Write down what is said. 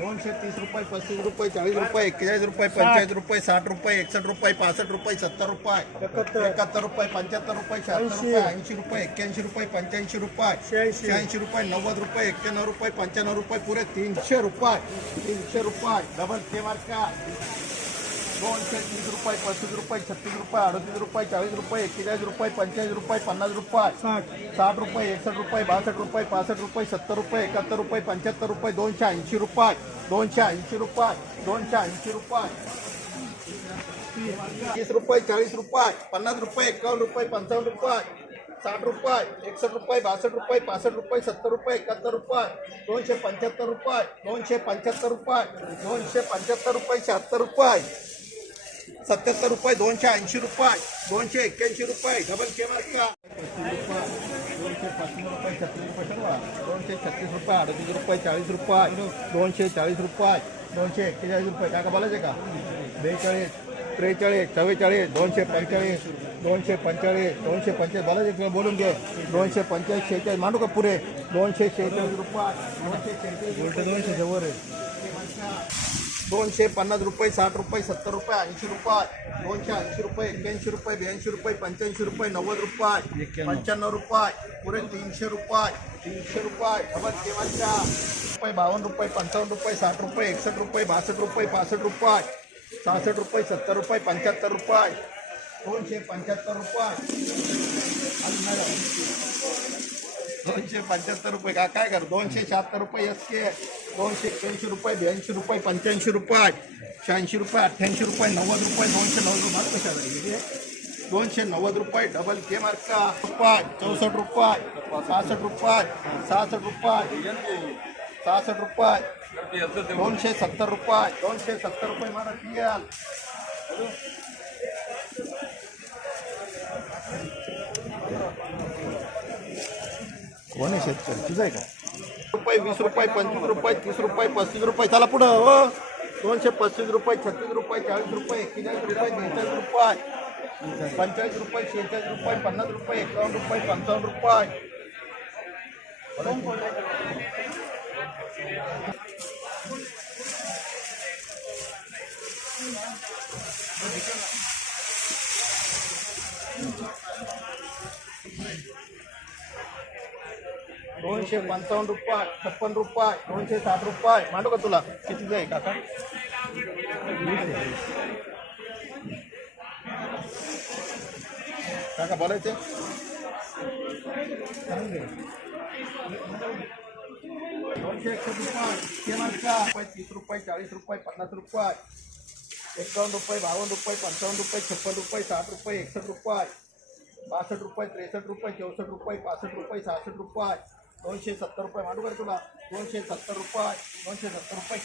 दोनशे तीस रुपये पस्तीस रुपये चाळीस रुपये एक्केचाळीस रुपये पंचेचाळीस रुपये साठ रुपये एकसठ रुपये पासष्ट रुपये सत्तर रुपये. एकाहत्तर. रुपये पंच्याहत्तर रुपये शहात्तर रुपये ऐंशी रुपये एक्क्याऐंशी रुपये पंच्याऐंशी रुपये शहाऐंशी. रुपये नव्वद रुपये एक्क्याण्णव रुपये पंच्याण्णव रुपये पुरे तीनशे रुपये. तीनशे रुपये. डबल के मार्का दोनशे तीस रुपये पस्तीस रुपये छत्तीस रुपये अडतीस रुपये चाळीस रुपये एक्केचाळीस रुपये पंचेचाळीस रुपये पन्नास रुपये साठ. रुपये एकसष्ट रुपये बासष्ट रुपये पासष्ट रुपये सत्तर रुपये एकाहत्तर रुपये पंच्याहत्तर रुपये दोनशे ऐंशी रुपये दोनशे ऐंशी रुपये दोनशे ऐंशी रुपये. तीस रुपये चाळीस रुपये पन्नास रुपये एकावन्न रुपये पंचावन्न रुपये साठ रुपये एकसठ रुपये बासष्ट रुपये पासष्ट रुपये सत्तर रुपये एकाहत्तर रुपये दोनशे पंच्याहत्तर रुपये दोनशे पंच्याहत्तर रुपये दोनशे पंच्याहत्तर रुपये शहात्तर रुपये. सत्याहत्तर रुपये दोनशे ऐंशी रुपये दोनशे एक्क्याऐंशी रुपये डबल के मार्का दोनशे पस्तीस रुपये छत्तीस रुपये दोनशे छत्तीस रुपये अडतीस रुपये चाळीस रुपये दोनशे चाळीस रुपये दोनशे एक्केचाळीस रुपये. काय का बोलायचे का? बेचाळीस त्रेचाळीस चव्वेचाळीस दोनशे पंचेचाळीस दोनशे पंचेचाळीस दोनशे पंचेचाळीस. बोलायचे बोलून घे. दोनशे पंचेचाळीस शेहेचाळीस. मांडू का पुरे दोनशे शेहेचाळीस रुपये दोनशे शेहेचाळीस दोनशे जवळ आहे. दोनशे पन्नास रुपये साठ रुपये सत्तर रुपये ऐंशी रुपये दोनशे ऐंशी रुपये एक्क्याऐंशी रुपये ब्याऐंशी रुपये पंच्याऐंशी रुपये नव्वद रुपये पंच्याण्णव रुपये पुरे तीनशे रुपये तीनशे रुपये डबल केव्हाच्या रुपये बावन्न रुपये पंचावन्न रुपये साठ रुपये एकसष्ट रुपये बासष्ट रुपये पासष्ट रुपये सहासष्ट रुपये सत्तर रुपये पंच्याहत्तर रुपये दोनशे पंच्याहत्तर रुपये. दोनशे पंच्याहत्तर रुपये. का काय कर? दोनशे शहात्तर रुपये एस के दोनशे एक्क्याऐंशी रुपये, ब्याऐंशी रुपये, पंच्याऐंशी रुपये, शहाऐंशी रुपये, अठ्ठ्याऐंशी रुपये, नव्वद रुपये, दोनशे नव्वद रुपये. मार्क कशा झाले? दोनशे नव्वद रुपये डबल के? मार्का रुपये, चौसष्ट रुपये, सहासष्ट रुपये सहासष्ट रुपये सहासष्ट रुपये, दोनशे सत्तर रुपये, दोनशे सत्तर रुपये मला टी कोण आहे? शेतकरी तुझं आहे का? रुपये, वीस रुपये, पंचवीस रुपये, तीस रुपये, पस्तीस रुपये. चला पुढं. हो. दोनशे पस्तीस रुपये, छत्तीस रुपये, चाळीस रुपये, एक्केचाळीस रुपये, बेचाळीस रुपये. पंचेचाळीस रुपये, शेहेचाळीस रुपये, पन्नास रुपये, एकावन्न रुपये, पंचावन्न रुपये. दोनशे पंचावन्न रुपये छप्पन रुपये दोनशे साठ रुपये. मांडू का तुला? किती आहे काका? काका बोलायचे? दोनशे एकशे रुपये किमान रुपये तीस रुपये चाळीस रुपये पन्नास रुपये. एकावन्न रुपये बावन्न रुपये पंचावन्न रुपये छप्पन रुपये साठ रुपये एकसष्ट रुपये. बासष्ट रुपये त्रेसष्ट रुपये चौसष्ट रुपये पासष्ट रुपये सहासष्ट रुपये. दोनशे सत्तर रुपये मांडू कर तुला. दोनशे सत्तर रुपये दोनशे सत्तर रुपये